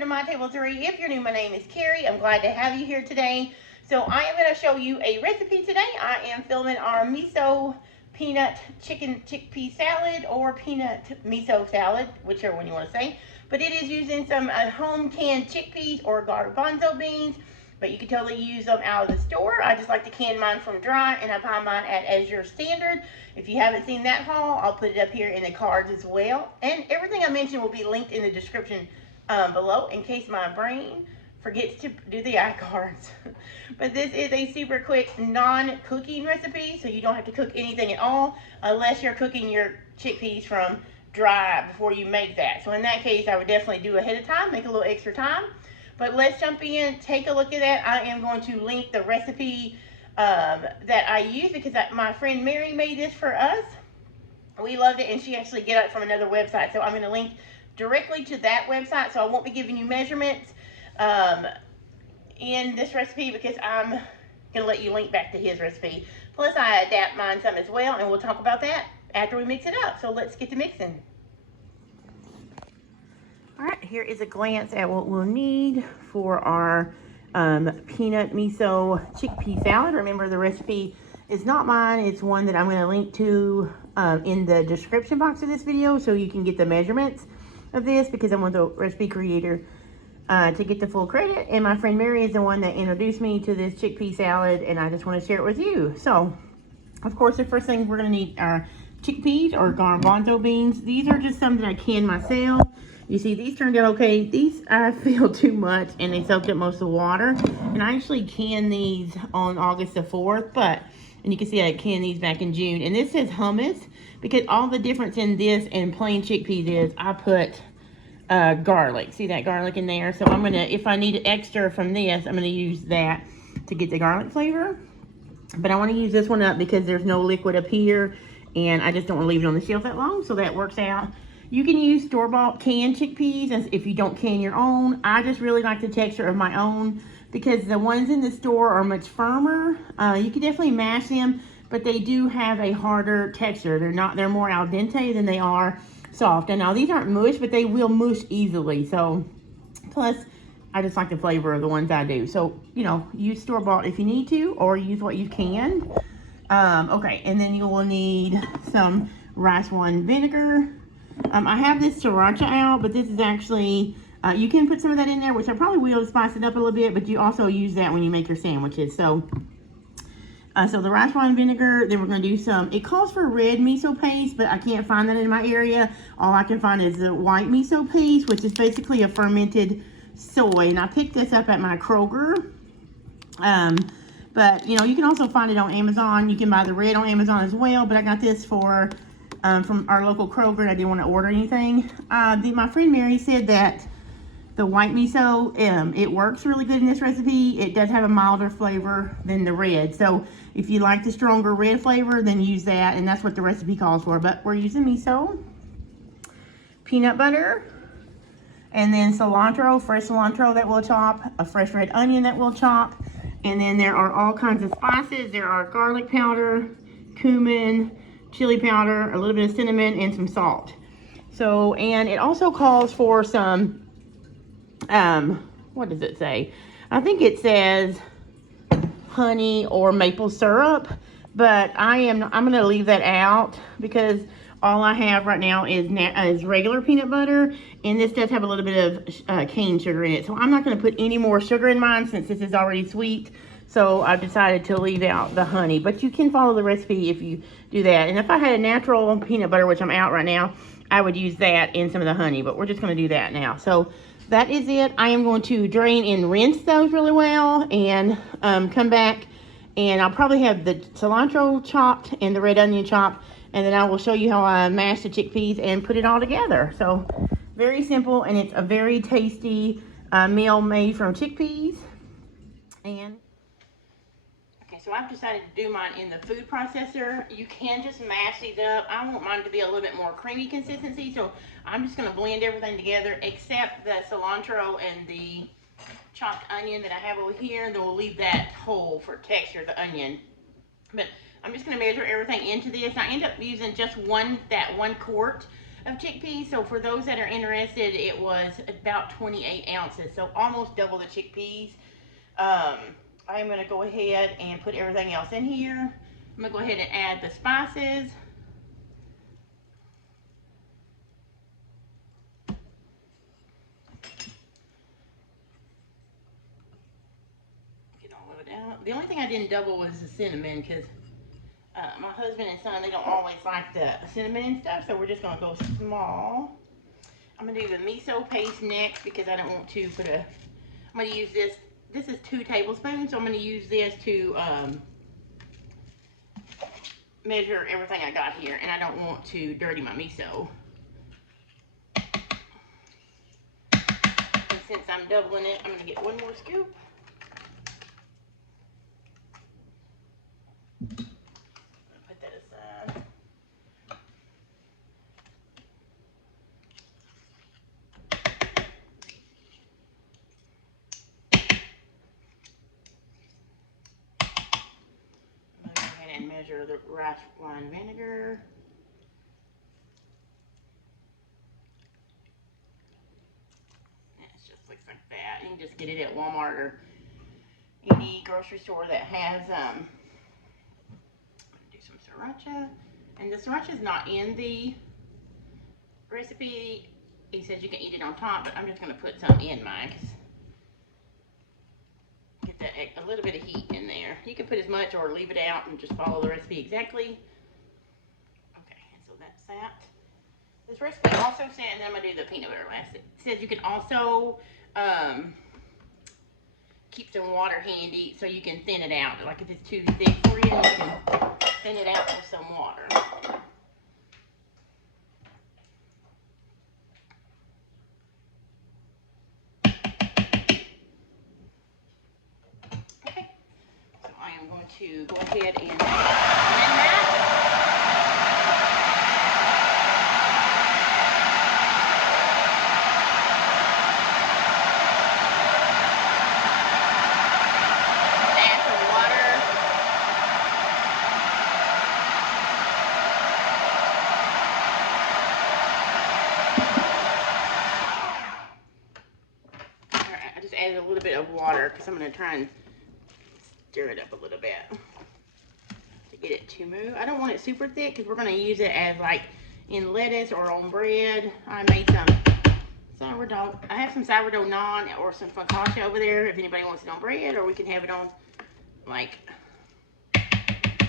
to My Table 3. If you're new, my name is Carrie. I'm glad to have you here today. So I am going to show you a recipe today. I am filming our miso peanut chicken chickpea salad or peanut miso salad, whichever one you want to say. But it is using some home canned chickpeas or garbanzo beans. But you can totally use them out of the store. I just like to can mine from dry, and I buy mine at Azure Standard. If you haven't seen that haul, I'll put it up here in the cards as well. And everything I mentioned will be linked in the description below in case my brain forgets to do the iCards. But this is a super quick non-cooking recipe, so you don't have to cook anything at all unless you're cooking your chickpeas from dry before you make that. So in that case, I would definitely do ahead of time, make a little extra time. But let's jump in, take a look at that. I am going to link the recipe that I use because my friend Mary made this for us. We loved it, and she actually got it from another website. So I'm going to link directly to that website. So I won't be giving you measurements in this recipe because I'm going to let you link back to his recipe. Plus I adapt mine some as well, and we'll talk about that after we mix it up. So let's get to mixing. All right, here is a glance at what we'll need for our peanut miso chickpea salad. Remember, the recipe is not mine. It's one that I'm going to link to in the description box of this video so you can get the measurements of this because I want the recipe creator to get the full credit. And my friend Mary is the one that introduced me to this chickpea salad, and I just want to share it with you. So, of course, the first thing we're going to need are chickpeas or garbanzo beans. These are just some that I can myself. You see, these turned out okay. These I feel too much, and they soaked up most of the water. And I actually canned these on August the 4th, and you can see I canned these back in June. And this says hummus, because all the difference in this and plain chickpeas is I put garlic. See that garlic in there? So I'm gonna, if I need extra from this, I'm gonna use that to get the garlic flavor. But I wanna use this one up because there's no liquid up here, and I just don't wanna leave it on the shelf that long, so that works out. You can use store-bought canned chickpeas as if you don't can your own. I just really like the texture of my own because the ones in the store are much firmer. You can definitely mash them, but they do have a harder texture. They're more al dente than they are soft. And now these aren't mush, but they will mush easily. So, plus, I just like the flavor of the ones I do. So, you know, use store-bought if you need to, or use what you can. Okay, and then you will need some rice wine vinegar. I have this sriracha out, but this is actually, you can put some of that in there, which I probably will spice it up a little bit, but you also use that when you make your sandwiches. So, so the rice wine vinegar, then we're going to do some, it calls for red miso paste, but I can't find that in my area. All I can find is the white miso paste, which is basically a fermented soy. And I picked this up at my Kroger. But, you know, you can also find it on Amazon. You can buy the red on Amazon as well, but I got this for from our local Kroger, and I didn't want to order anything. My friend Mary said that the white miso, it works really good in this recipe. It does have a milder flavor than the red. So if you like the stronger red flavor, then use that, and that's what the recipe calls for. But we're using miso, peanut butter, and then cilantro, fresh cilantro that we'll chop, a fresh red onion that we'll chop, and then there are all kinds of spices. There are garlic powder, cumin, chili powder, a little bit of cinnamon, and some salt. So, and it also calls for some, what does it say? I think it says honey or maple syrup, but I'm going to leave that out because all I have right now is regular peanut butter, and this does have a little bit of cane sugar in it. So I'm not going to put any more sugar in mine since this is already sweet. So I've decided to leave out the honey, but you can follow the recipe if you do that. And if I had a natural peanut butter, which I'm out right now, I would use that in some of the honey, but we're just going to do that now. So that is it. I am going to drain and rinse those really well and come back, and I'll probably have the cilantro chopped and the red onion chopped, and then I will show you how I mash the chickpeas and put it all together. So very simple, and it's a very tasty meal made from chickpeas. And so I've decided to do mine in the food processor. You can just mash these up. I want mine to be a little bit more creamy consistency, so I'm just going to blend everything together except the cilantro and the chopped onion that I have over here. And then we'll leave that whole for texture, the onion. But I'm just going to measure everything into this. I end up using just that one quart of chickpeas. So for those that are interested, it was about 28 ounces, so almost double the chickpeas. I'm going to go ahead and put everything else in here. I'm going to go ahead and add the spices. Get all of it out. The only thing I didn't double was the cinnamon, because my husband and son, they don't always like the cinnamon and stuff, so we're just going to go small. I'm going to do the miso paste next, because I don't want to put a... I'm going to use this. This is 2 tablespoons, so I'm going to use this to measure everything I got here, and I don't want to dirty my miso. And since I'm doubling it, I'm going to get 1 more scoop. Put that aside. I'm going to go ahead and measure the rice wine vinegar. Looks like that. You can just get it at Walmart or any grocery store that has I'm gonna do some sriracha, and the sriracha is not in the recipe. He says you can eat it on top, but I'm just gonna put some in mine, get that a little bit of heat in there. You can put as much or leave it out and just follow the recipe exactly. Okay, and so that's that. This recipe also said, and then I'm gonna do the peanut butter last. It says you can also keep some water handy so you can thin it out. Like if it's too thick for you, you can thin it out with some water. Okay, so I am going to go ahead and blend that. Added a little bit of water because I'm going to try and stir it up a little bit to get it to move. I don't want it super thick because we're going to use it as like in lettuce or on bread. I made some sourdough. I have some sourdough naan or some focaccia over there if anybody wants it on bread, or we can have it on like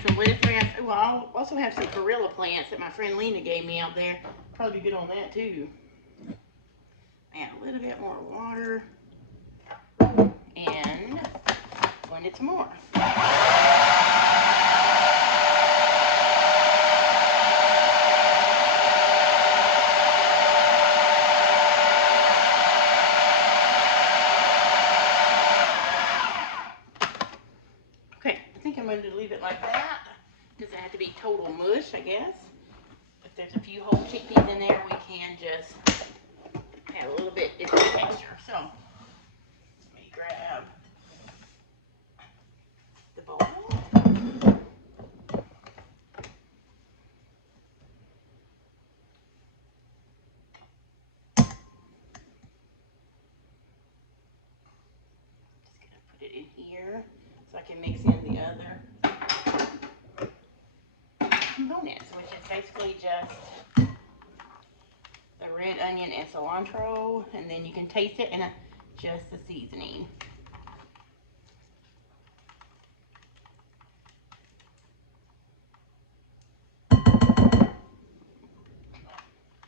some lettuce wraps. Oh, I'll also have some perilla plants that my friend Lena gave me out there. Probably be good on that too. Add a little bit more water. And blend it some more. Okay, I think I'm going to leave it like that. Doesn't have to be total mush, I guess. If there's a few whole chickpeas in there, we can just add a little bit of texture. So grab the bowl. Just gonna put it in here so I can mix in the other components, which is basically just the red onion and cilantro, and then you can taste it and adjust the seasoning.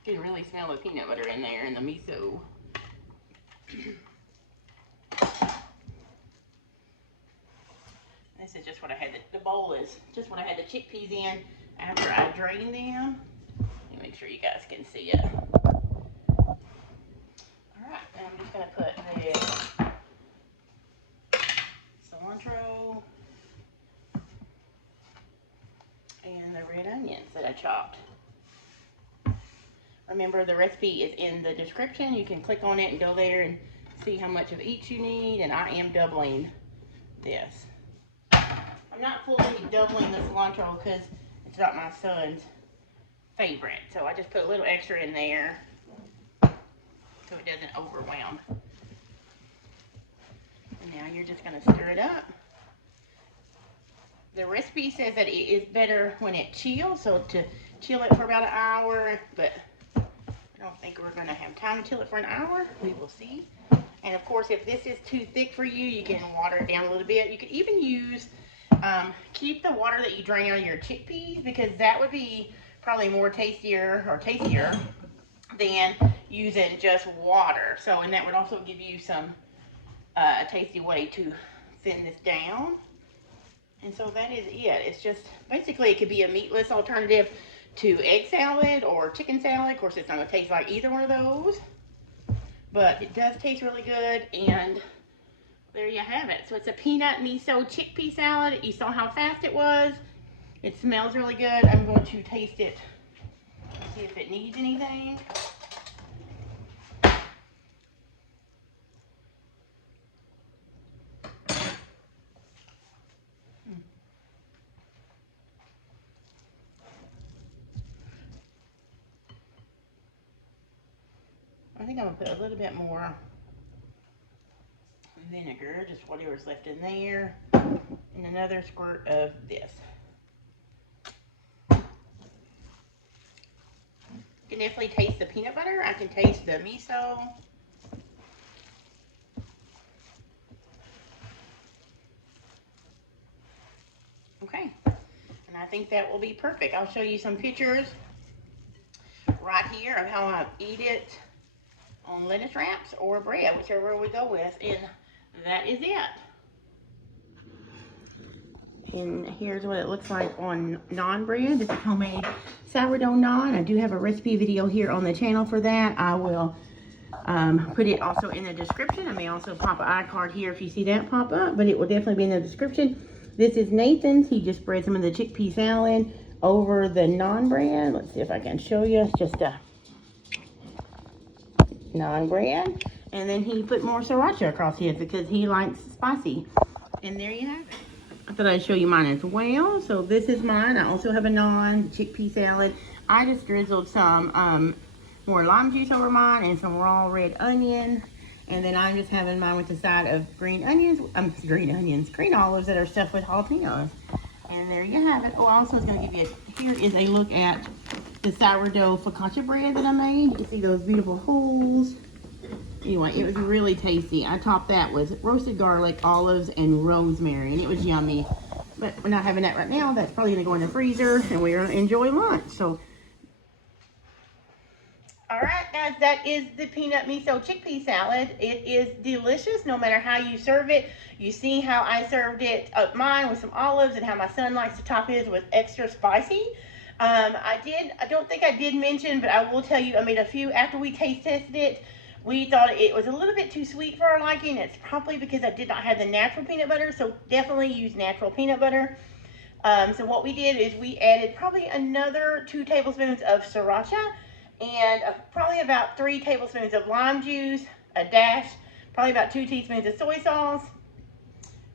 You can really smell the peanut butter in there and the miso. This is just what I had, the bowl is just what I had the chickpeas in after I drained them. Let me make sure you guys can see it. Alright, and I'm just going to put the cilantro and the red onions that I chopped. Remember, the recipe is in the description. You can click on it and go there and see how much of each you need, and I am doubling this. I'm not fully doubling the cilantro because it's not my son's favorite. So I just put a little extra in there so it doesn't overwhelm. And now you're just going to stir it up. The recipe says that it is better when it chills, so to chill it for about an hour, but I don't think we're going to have time to chill it for an hour. We will see. And of course, if this is too thick for you, you can water it down a little bit. You could even use, keep the water that you drain out of your chickpeas, because that would be probably more tastier than using just water. So, and that would also give you some, a tasty way to thin this down. And so that is it. It's just, basically it could be a meatless alternative to egg salad or chicken salad. Of course, it's not going to taste like either one of those, but it does taste really good. And there you have it. So it's a peanut miso chickpea salad. You saw how fast it was. It smells really good. I'm going to taste it, see if it needs anything. I think I'm going to put a little bit more vinegar, just whatever's left in there, and another squirt of this. You can definitely taste the peanut butter. I can taste the miso. Okay, and I think that will be perfect. I'll show you some pictures right here of how I eat it on lettuce wraps or bread, whichever we go with, and that is it. And here's what it looks like on naan bread. This is homemade sourdough naan. I do have a recipe video here on the channel for that. I will put it also in the description. I may also pop an iCard here if you see that pop up, but it will definitely be in the description. This is Nathan's. He just spread some of the chickpea salad over the naan bread. Let's see if I can show you. It's just a naan bread, and then he put more sriracha across his because he likes spicy. And there you have it. I thought I'd show you mine as well. So this is mine. I also have a naan chickpea salad. I just drizzled some more lime juice over mine and some raw red onion, and then I'm just having mine with a side of green olives that are stuffed with jalapenos. And there you have it. Oh, I also was going to give you here is a look at the sourdough focaccia bread that I made. You can see those beautiful holes. Anyway, it was really tasty. I topped that with roasted garlic, olives, and rosemary, and it was yummy. But we're not having that right now. That's probably going to go in the freezer, and we're going to enjoy lunch. So, all right, guys, that is the peanut miso chickpea salad. It is delicious no matter how you serve it. You see how I served it up mine with some olives, and how my son likes to top his with extra spicy. I don't think I did mention, but I will tell you, I made a few after we taste tested it. We thought it was a little bit too sweet for our liking. It's probably because I did not have the natural peanut butter, so definitely use natural peanut butter. So what we did is we added probably another 2 tablespoons of sriracha, and probably about 3 tablespoons of lime juice, a dash, probably about 2 teaspoons of soy sauce,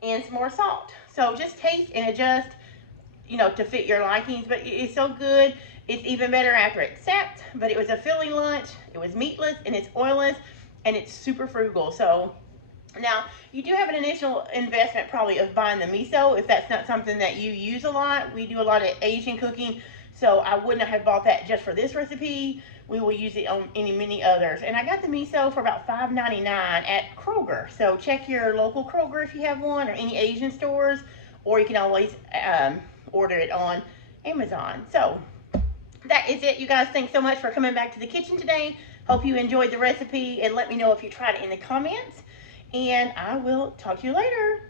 and some more salt. So just taste and adjust, you know, to fit your likings, but it's so good. It's even better after it's set, but it was a filling lunch. It was meatless and it's oilless and it's super frugal. So now you do have an initial investment probably of buying the miso if that's not something that you use a lot. We do a lot of Asian cooking, so I would not have bought that just for this recipe. We will use it on many others. And I got the miso for about $5.99 at Kroger. So check your local Kroger if you have one, or any Asian stores, or you can always order it on Amazon. So that is it, you guys. Thanks so much for coming back to the kitchen today. Hope you enjoyed the recipe, and let me know if you tried it in the comments. And I will talk to you later.